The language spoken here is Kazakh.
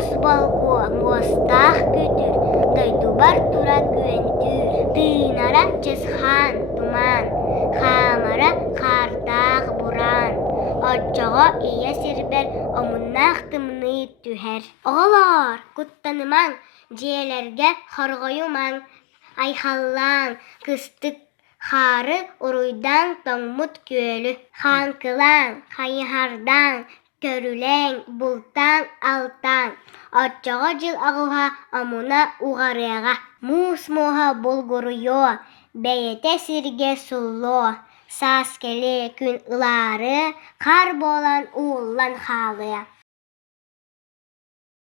Мус балко мостах күтүр, дойдубар тура күентүр. Тыынара чесхан туман, хамара хартах буран. Отчого ия сирбер омуннах тымны түһер. Оголор, куттанымаң, диэлерге хоргоюмаң, айхаллаң, кыстык хары уруйдан тоңмут күөлү. Ханкылаң, хайыһардаң, көрүлең, бултаң, алтаң. Отчого жыл агуха омуна угарыага. Мус моха булгуруйо, бэйете сирге сулло. Сас келе күн ылаары, кар болан уулан хаалыя.